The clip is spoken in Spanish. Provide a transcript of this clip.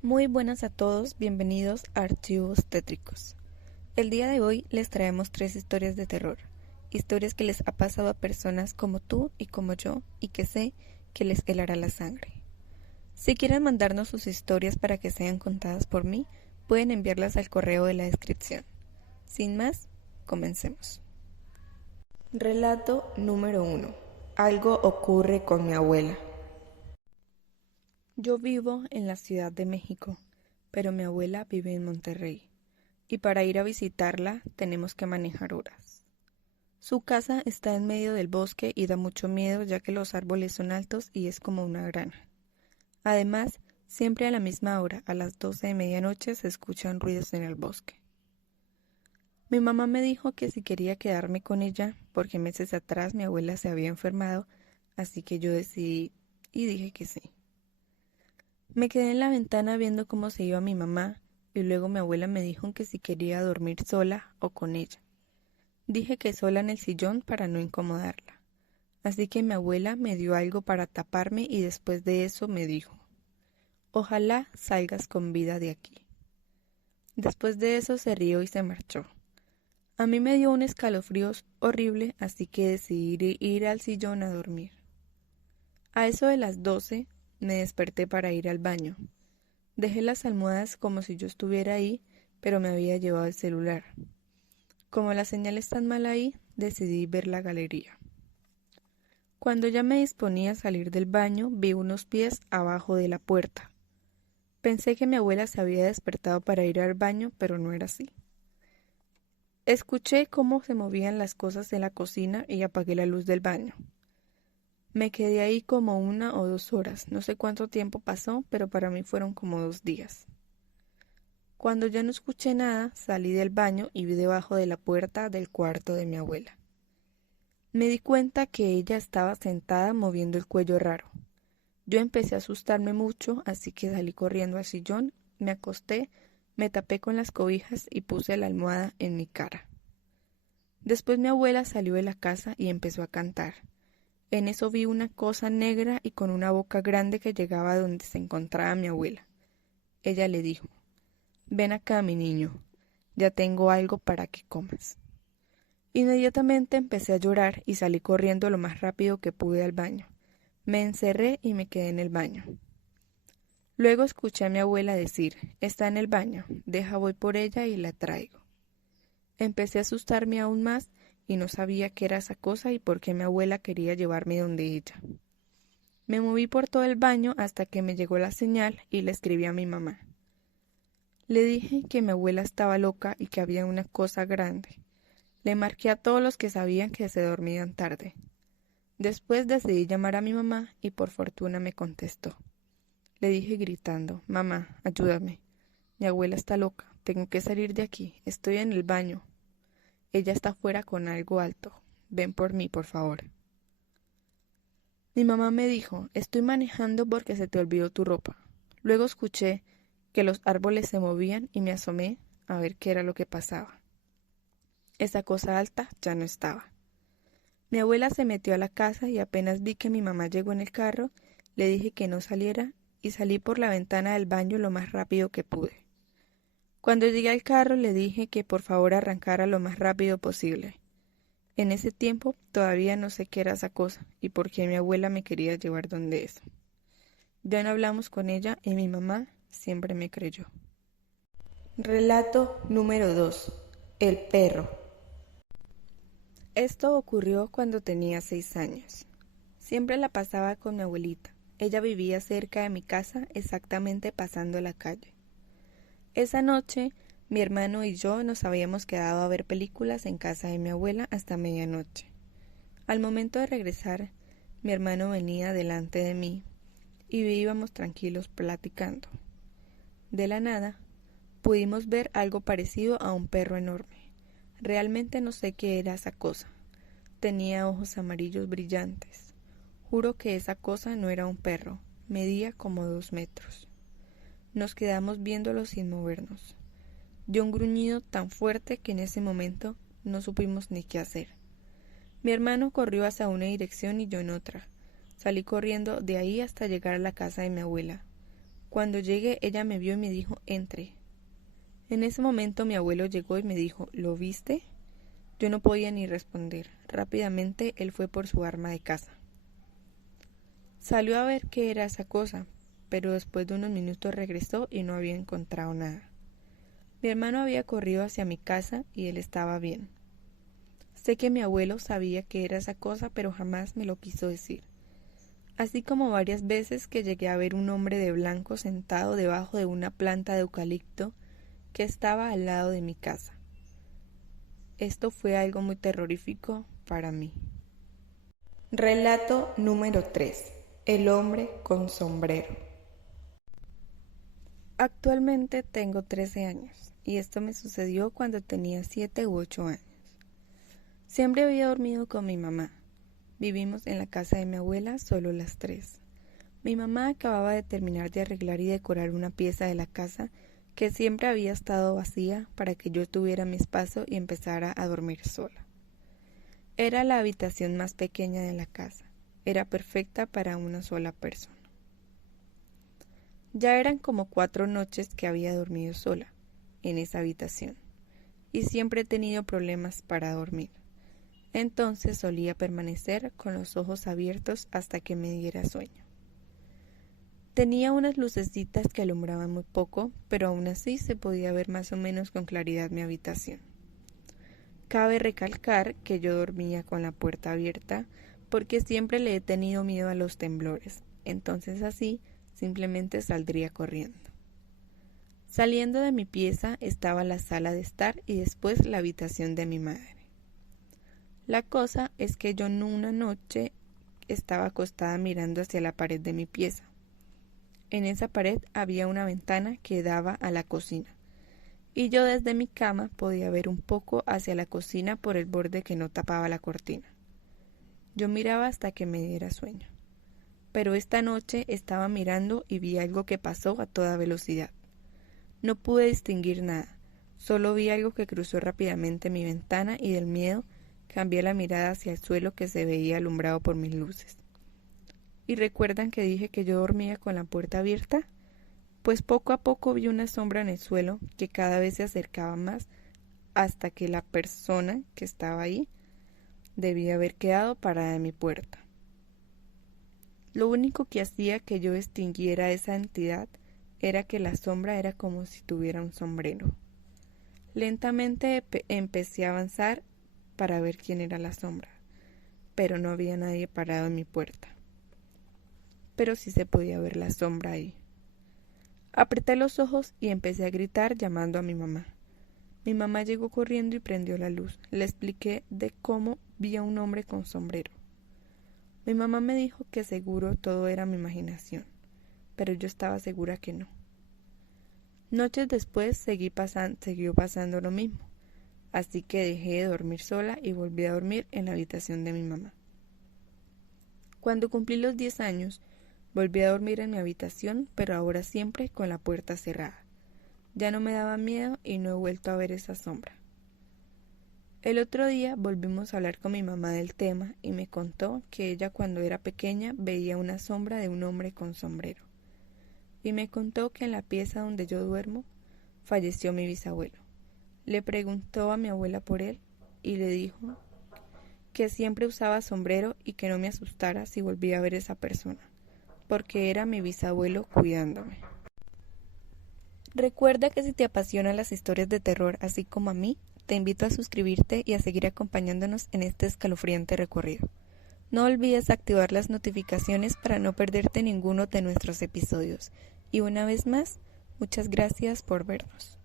Muy buenas a todos, bienvenidos a Archivos Tétricos. El día de hoy les traemos 3 historias de terror, historias que les ha pasado a personas como tú y como yo y que sé que les helará la sangre. Si quieren mandarnos sus historias para que sean contadas por mí, pueden enviarlas al correo de la descripción. Sin más, comencemos. Relato número 1. Algo ocurre con mi abuela. Yo vivo en la Ciudad de México, pero mi abuela vive en Monterrey, y para ir a visitarla tenemos que manejar horas. Su casa está en medio del bosque y da mucho miedo ya que los árboles son altos y es como una granja. Además, siempre a la misma hora, a las 12 de medianoche, se escuchan ruidos en el bosque. Mi mamá me dijo que si quería quedarme con ella, porque meses atrás mi abuela se había enfermado, así que yo decidí y dije que sí. Me quedé en la ventana viendo cómo se iba mi mamá y luego mi abuela me dijo que si quería dormir sola o con ella. Dije que sola en el sillón para no incomodarla. Así que mi abuela me dio algo para taparme y después de eso me dijo, ojalá salgas con vida de aquí. Después de eso se rió y se marchó. A mí me dio un escalofrío horrible, así que decidí ir al sillón a dormir. A eso de las 12 me desperté para ir al baño. Dejé las almohadas como si yo estuviera ahí, pero me había llevado el celular. Como la señal es tan mala ahí, decidí ver la galería. Cuando ya me disponía a salir del baño, vi unos pies abajo de la puerta. Pensé que mi abuela se había despertado para ir al baño, pero no era así. Escuché cómo se movían las cosas en la cocina y apagué la luz del baño. Me quedé ahí como 1 o 2 horas, no sé cuánto tiempo pasó, pero para mí fueron como 2 días. Cuando ya no escuché nada, salí del baño y vi debajo de la puerta del cuarto de mi abuela. Me di cuenta que ella estaba sentada moviendo el cuello raro. Yo empecé a asustarme mucho, así que salí corriendo al sillón, me acosté, me tapé con las cobijas y puse la almohada en mi cara. Después mi abuela salió de la casa y empezó a cantar. En eso vi una cosa negra y con una boca grande que llegaba a donde se encontraba mi abuela. Ella le dijo, ven acá, mi niño, ya tengo algo para que comas. Inmediatamente empecé a llorar y salí corriendo lo más rápido que pude al baño. Me encerré y me quedé en el baño. Luego escuché a mi abuela decir, está en el baño, deja voy por ella y la traigo. Empecé a asustarme aún más y no sabía qué era esa cosa y por qué mi abuela quería llevarme donde ella. Me moví por todo el baño hasta que me llegó la señal y le escribí a mi mamá. Le dije que mi abuela estaba loca y que había una cosa grande. Le marqué a todos los que sabían que se dormían tarde. Después decidí llamar a mi mamá y por fortuna me contestó. Le dije gritando, mamá, ayúdame. Mi abuela está loca, tengo que salir de aquí, estoy en el baño. Ella está afuera con algo alto. Ven por mí, por favor. Mi mamá me dijo, estoy manejando porque se te olvidó tu ropa. Luego escuché que los árboles se movían y me asomé a ver qué era lo que pasaba. Esa cosa alta ya no estaba. Mi abuela se metió a la casa y apenas vi que mi mamá llegó en el carro, le dije que no saliera y salí por la ventana del baño lo más rápido que pude. Cuando llegué al carro le dije que por favor arrancara lo más rápido posible. En ese tiempo todavía no sé qué era esa cosa y por qué mi abuela me quería llevar donde eso. Ya no hablamos con ella y mi mamá siempre me creyó. Relato número 2. El perro. Esto ocurrió cuando tenía 6 años. Siempre la pasaba con mi abuelita. Ella vivía cerca de mi casa, exactamente pasando la calle. Esa noche, mi hermano y yo nos habíamos quedado a ver películas en casa de mi abuela hasta medianoche. Al momento de regresar, mi hermano venía delante de mí y íbamos tranquilos platicando. De la nada, pudimos ver algo parecido a un perro enorme. Realmente no sé qué era esa cosa. Tenía ojos amarillos brillantes. Juro que esa cosa no era un perro, medía como 2 metros. Nos quedamos viéndolo sin movernos. Dio un gruñido tan fuerte que en ese momento no supimos ni qué hacer. Mi hermano corrió hacia una dirección y yo en otra. Salí corriendo de ahí hasta llegar a la casa de mi abuela. Cuando llegué, ella me vio y me dijo, entre. En ese momento mi abuelo llegó y me dijo, ¿lo viste? Yo no podía ni responder. Rápidamente él fue por su arma de caza. Salió a ver qué era esa cosa, pero después de unos minutos regresó y no había encontrado nada. Mi hermano había corrido hacia mi casa y él estaba bien. Sé que mi abuelo sabía qué era esa cosa, pero jamás me lo quiso decir. Así como varias veces que llegué a ver un hombre de blanco sentado debajo de una planta de eucalipto que estaba al lado de mi casa. Esto fue algo muy terrorífico para mí. Relato número 3. El hombre con sombrero. Actualmente tengo 13 años y esto me sucedió cuando tenía 7 u 8 años. Siempre había dormido con mi mamá. Vivimos en la casa de mi abuela solo las 3. Mi mamá acababa de terminar de arreglar y decorar una pieza de la casa que siempre había estado vacía para que yo tuviera mi espacio y empezara a dormir sola. Era la habitación más pequeña de la casa. Era perfecta para una sola persona. Ya eran como 4 noches que había dormido sola en esa habitación y siempre he tenido problemas para dormir. Entonces solía permanecer con los ojos abiertos hasta que me diera sueño. Tenía unas lucecitas que alumbraban muy poco, pero aún así se podía ver más o menos con claridad mi habitación. Cabe recalcar que yo dormía con la puerta abierta porque siempre le he tenido miedo a los temblores, entonces así simplemente saldría corriendo. Saliendo de mi pieza estaba la sala de estar y después la habitación de mi madre. La cosa es que yo una noche estaba acostada mirando hacia la pared de mi pieza. En esa pared había una ventana que daba a la cocina, y yo desde mi cama podía ver un poco hacia la cocina por el borde que no tapaba la cortina. Yo miraba hasta que me diera sueño. Pero esta noche estaba mirando y vi algo que pasó a toda velocidad. No pude distinguir nada, solo vi algo que cruzó rápidamente mi ventana y del miedo cambié la mirada hacia el suelo que se veía alumbrado por mis luces. ¿Y recuerdan que dije que yo dormía con la puerta abierta? Pues poco a poco vi una sombra en el suelo que cada vez se acercaba más hasta que la persona que estaba ahí debía haber quedado parada en mi puerta. Lo único que hacía que yo distinguiera esa entidad era que la sombra era como si tuviera un sombrero. Lentamente empecé a avanzar para ver quién era la sombra, pero no había nadie parado en mi puerta. Pero sí se podía ver la sombra ahí. Apreté los ojos y empecé a gritar llamando a mi mamá. Mi mamá llegó corriendo y prendió la luz. Le expliqué de cómo vi a un hombre con sombrero. Mi mamá me dijo que seguro todo era mi imaginación, pero yo estaba segura que no. Noches después siguió pasando lo mismo, así que dejé de dormir sola y volví a dormir en la habitación de mi mamá. Cuando cumplí los 10 años, volví a dormir en mi habitación, pero ahora siempre con la puerta cerrada. Ya no me daba miedo y no he vuelto a ver esa sombra. El otro día volvimos a hablar con mi mamá del tema y me contó que ella cuando era pequeña veía una sombra de un hombre con sombrero. Y me contó que en la pieza donde yo duermo falleció mi bisabuelo. Le preguntó a mi abuela por él y le dijo que siempre usaba sombrero y que no me asustara si volvía a ver esa persona, porque era mi bisabuelo cuidándome. Recuerda que si te apasionan las historias de terror así como a mí, te invito a suscribirte y a seguir acompañándonos en este escalofriante recorrido. No olvides activar las notificaciones para no perderte ninguno de nuestros episodios. Y una vez más, muchas gracias por vernos.